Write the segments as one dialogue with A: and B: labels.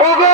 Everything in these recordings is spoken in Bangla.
A: ওগো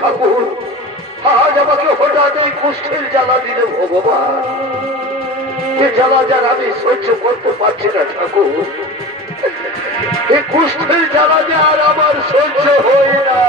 A: ঠাকুর আজ আমাকে হঠাৎ এই কুষ্ঠের জ্বালা দিলে ভগবান যে জ্বালা যার আমি সহ্য করতে পারছি না ঠাকুর এ কুষ্ঠের জ্বালা যার আমার সহ্য হয় না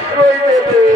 A: আশ্রয়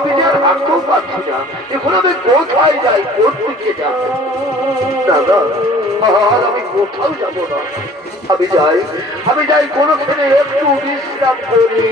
A: আমি যে ভাগ্য পাচ্ছি না। এখন আমি কোথায় যাই? কোন দিকে যাব আর আমি কোথাও যাব না। আমি যাই আমি যাই কোনোখানে একটু বিশ্রাম করি।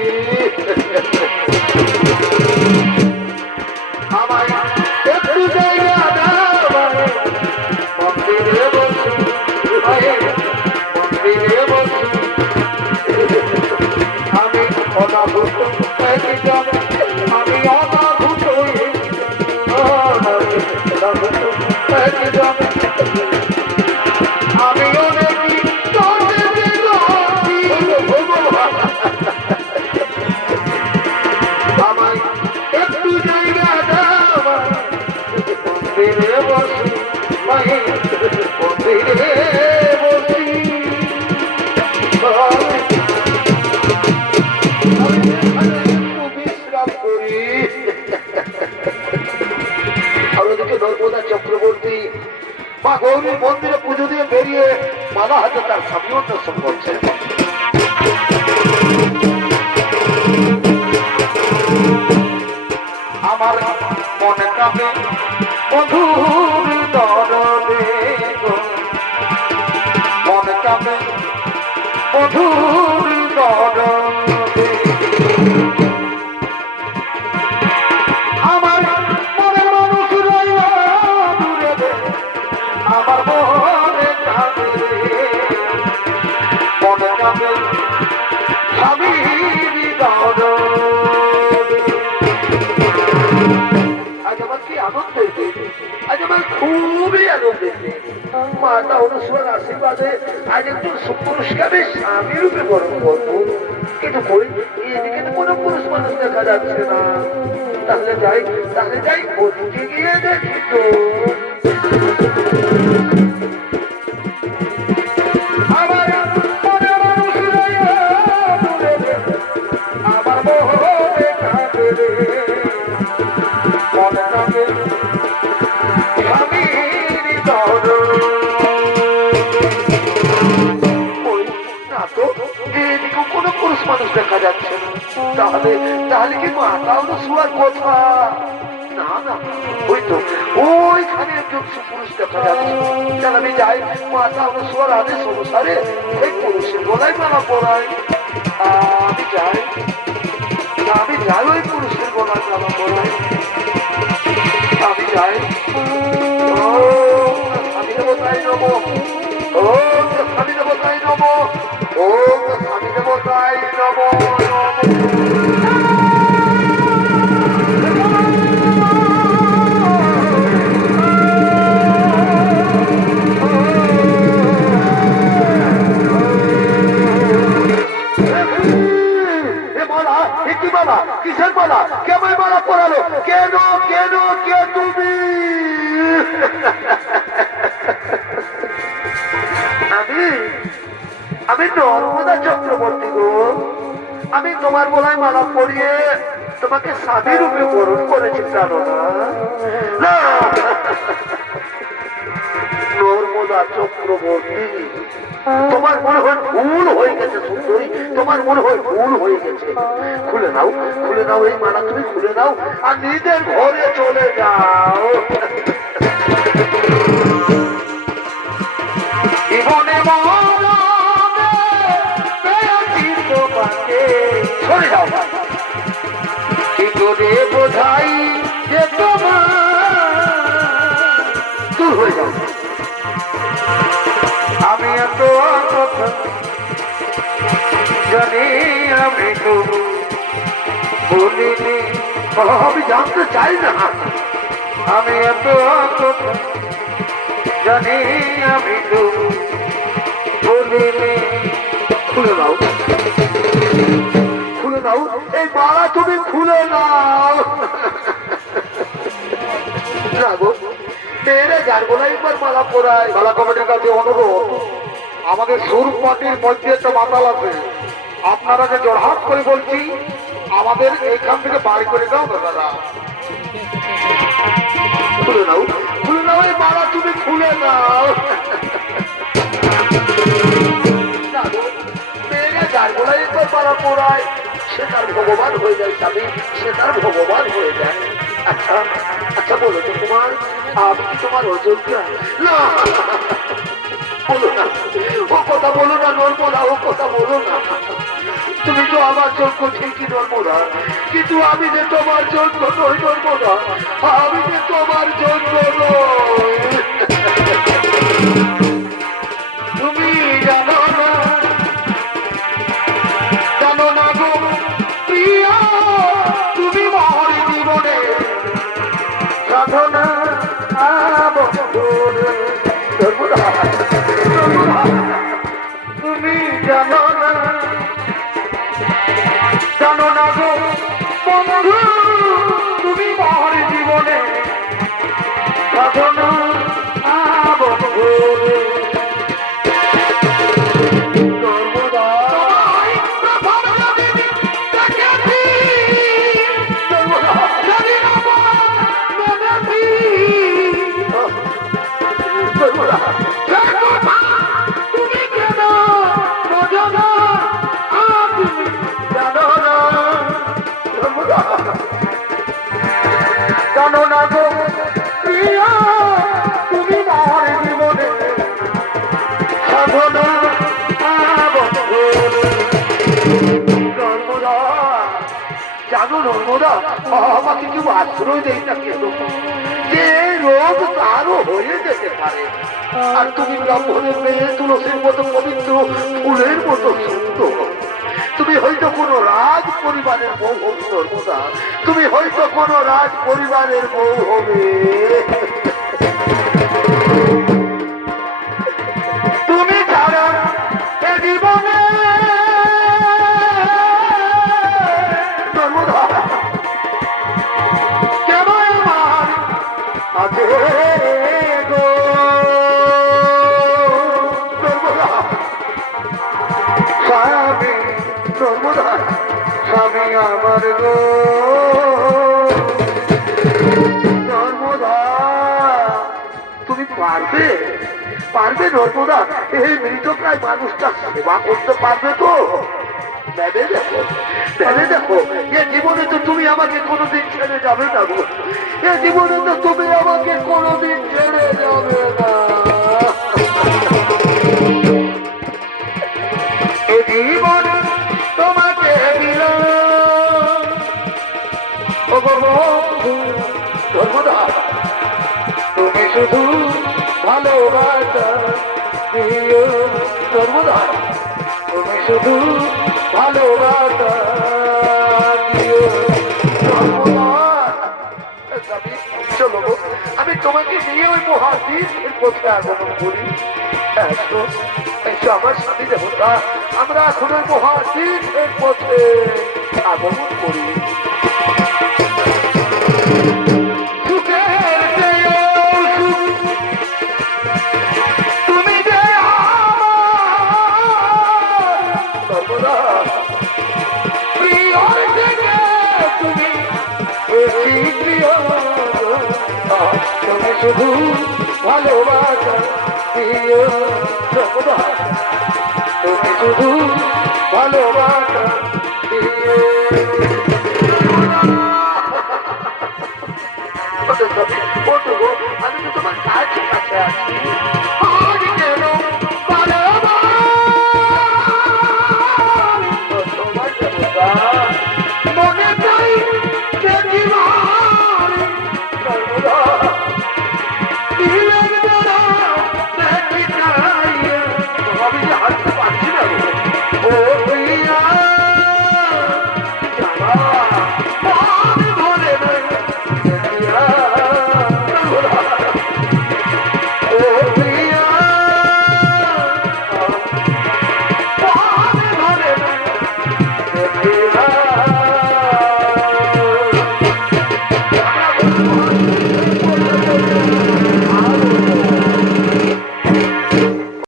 A: প্রদর্শন করছে আমার
B: মনে কামে মধুর দরদে মনে কামে মধুর
A: খুবই আনন্দ হয়েছে মাতা অনুসরণ আশীর্বাদে আজ একজন সুপুরুষকে স্বামী রূপে বরণ করব। কিন্তু করি এদিকে তো কোনো পুরুষ মানুষ দেখা যাচ্ছে না। তাহলে যাই তাহলে যাই, ওদিকে গিয়ে দেখি তো। না ওই তো, ওইখানে কেন আমি যাই? মাথা আদেশ অনুসারে এই পুরুষের গলায় মালা আমি যাই। আমি যাই ওই পুরুষের গলায় মালা পড়াই আমি যাই। আমি নর্মদা চক্রবর্তী গো। আমি তোমার গলায় মালা পরিয়ে তোমাকে স্বামী রূপে বরণ করেছি, জানো না। নর্মদা চক্রবর্তী, তোমার মনে হয় ভুল হয়ে গেছে, সুন্দরী। তোমার মনে হয় ভুল হয়ে গেছে। খুলে নাও খুলে নাও এই মালা তুমি, খুলে নাও। আর নিজের ঘরে চলে
B: আমি বলিনি
A: আমি জানতে চাই না।
B: আমি এত জানি, আমি তো বলিনি।
A: খুলে নাও খুলে নাও এই মালা তুমি খুলে
B: কাছে অনুরোধ, আমাদের সুর পার্টির মধ্যে একটা মাতাল আছে। আপনারা যে জোরহাট করে বলছি, আমাদের এখান থেকে বাড়ি করে দাও দাদা।
A: খুলে নাও খুলে নাও, এই মালা তুমি খুলে নাও। সে তার ভগবান হয়ে যায় স্বামী, সে তার ভগবান হয়ে যায়। আচ্ছা আচ্ছা বলো তো তোমার, আমি কি তোমার অযোগ্য? না। বলো না ও কথা বলো না, নর্মদা, ও কথা বলো না। তুমি তো আমার যোগ্য, ঠিকই নর্মদা। কিন্তু আমি যে তোমার যোগ্য নই নর্মদা, আমি যে তোমার যোগ্য নই। আমাকে কেউ আশ্রয় দেয় না কেন? যে রোগ কারও হয়ে যেতে পারে। আর তুমি ব্রাহ্মণের মেয়ে, তুলসীর মতো পবিত্র ফুলের মতো সুন্দর তুমি হয়তো কোনো পরিবারের বউ হবে নর্মদা। তুমি হয়তো কোনো রাজ পরিবারের বউ হবে।
B: আমার গো।
A: তুমি পারবে? পারবে নর্মদা? এই মৃতপ্রায় মানুষটা সেবা করতে পারবে তো? ভেবে দেখো ভেবে দেখো, এ জীবনে তো তুমি আমাকে কোনোদিন ছেড়ে যাবে না গো। এ জীবনে তো তুমি আমাকে কোনোদিন ছেড়ে যাবে না।
B: শুধু ভালোবাসা
A: চলো আমি তোমাকে নিয়ে ওই মহাবীরের পথে আগমন করি। এসো আমার স্বামী দেবতা আমরা এখন ওই মহাবীরের পথে আগমন করি।
B: শুধু ভালোবাসা দিও তুমি শুধু ভালোবাসা দিও।
A: আমি তো তোমার কাছে আছি।